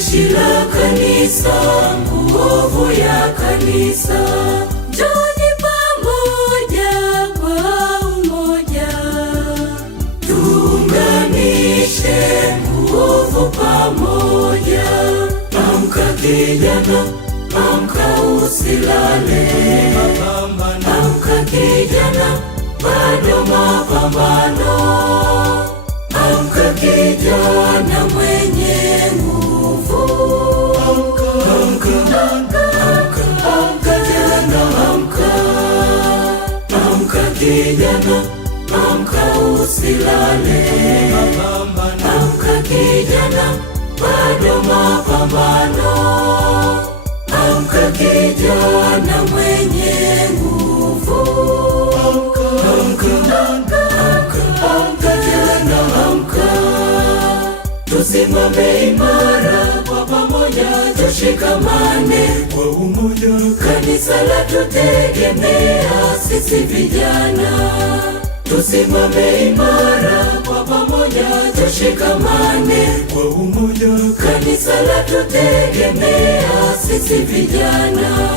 Jeshi la kanisa, nguvu ya kanisa, njoni pamoja kwa umoja, tuunganishe nguvu pamoja. Amka kijana, amka usilale, amka kijana, bado mapambano. Amka kijana mwenye nguvu, amka kijana, amka kijana, amka usilale, amka kijana, bado mapambano. Amka kijana mwenye nguvu, amka kijana, tusimame imara kwa pamoja, tushikamane kwa umoja. Kanisa la tutegemea sisi vijana, tusimame imara kwa pamoja, tushikamane kwa umoja. Kanisa la tutegemea sisi vijana.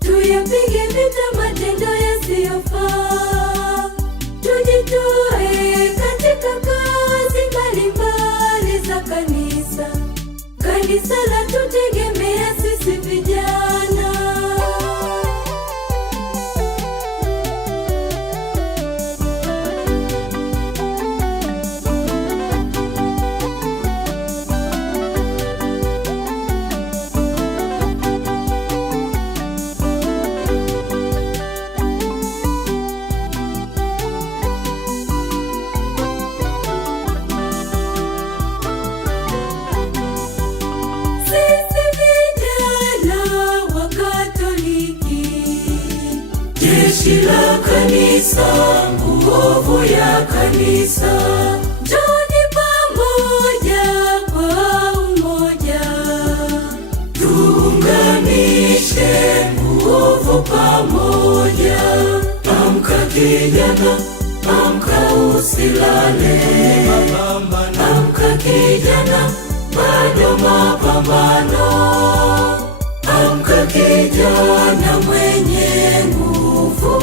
Tuyapige vita matendo yasiyofaa, tujitoe katika kazi mbalimbali za kanisa. Kanisa la tutegemea sisi vijana. Jeshi la kanisa, nguvu ya kanisa, njoni pamoja kwa umoja, tuunganishe nguvu pamoja. Amka kijana, amka usilale, amka kijana, bado mapambano. Amka kijana mwenye nguvu,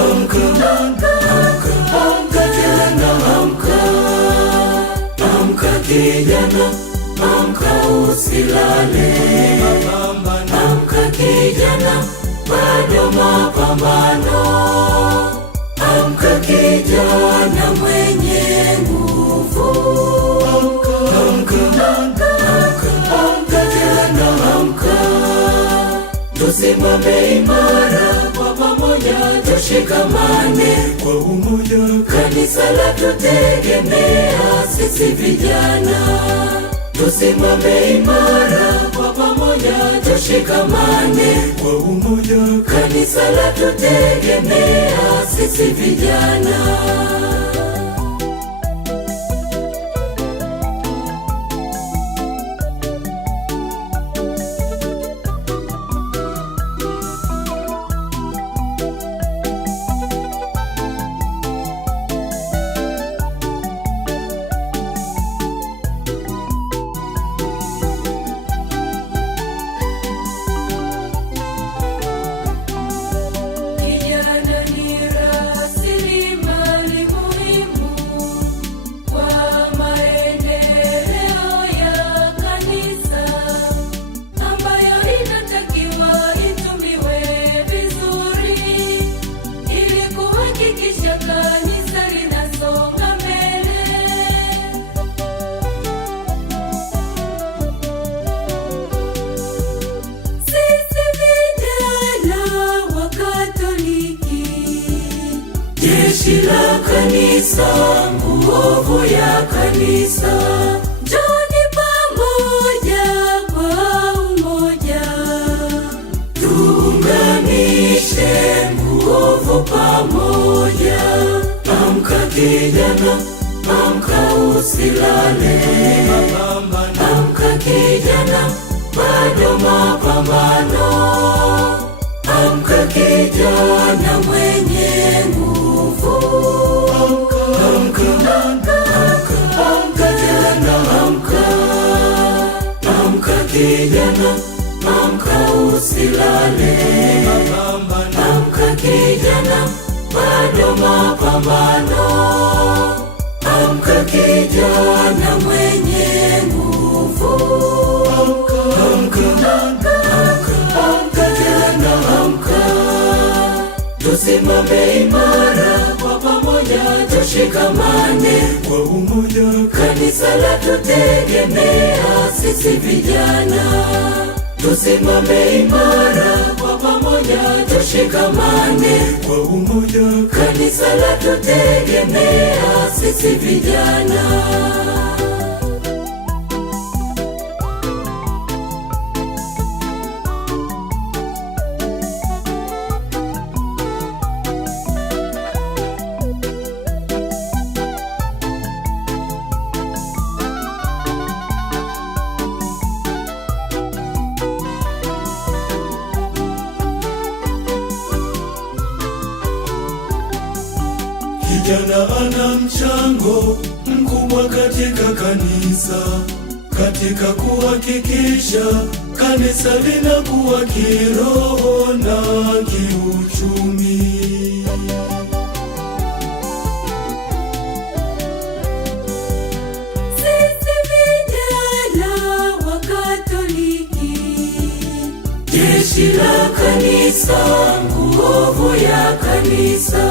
amka kijana, amka kijana, amka usilale, amka kijana, bado mapambano. Amka kijana mwenye nguvu, amka kijana, tusimame imara kwa pamoja, tushikamane kwa umoja. Kanisa la tutegemea sisi vijana, tusimame imara kwa pamoja, tushikamane kwa umoja. Kanisa la tutegemea sisi vijana. Jeshi la kanisa, nguvu ya kanisa, njoni pamoja kwa umoja, usilale. Amka kijana, bado mapambano. Amka kijana mwenye nguvu. Amka kijana, amka. Amka kijana, amka usilale. Amka kijana, bado mapambano. Amka kijana mwenye nguvu. Amka kijana, amka. Tusimame imara kwa pamoja, tushikamane kwa umoja. Kanisa la tutegemea sisi vijana. Tusimame imara kwa pamoja, tushikamane kwa umoja. Kanisa la tutegemea sisi vijana. Kijana ana mchango mkubwa katika kanisa, katika kuhakikisha kanisa linakuwa kiroho na kiuchumi. Sisi vijana wa Katoliki, jeshi la kanisa, nguvu ya kanisa.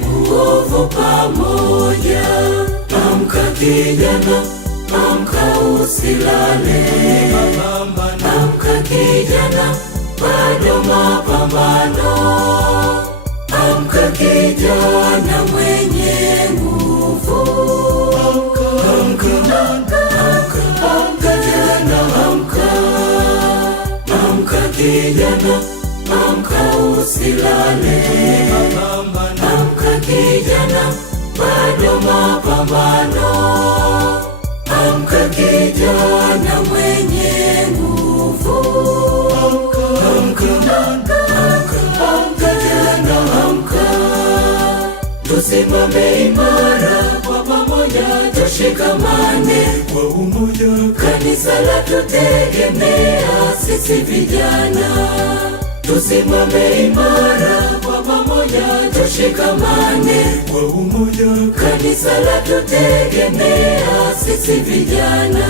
Nguvu pamoja. Amka kijana, amka usilale. Amka kijana, bado mapambano. Amka kijana mwenye nguvu. Amka kijana, amka. Amka kijana, amka usilale. Amka kijana, bado mapambano. Amka kijana mwenye nguvu. Amka kijana, amka. Tusimame imara kwa pamoja, tushikamane kwa umoja. Kanisa la tutegemea sisi vijana. Tusimame imara kwa pamoja, tushikamane kwa umoja. Kanisa la tutegemea sisi vijana.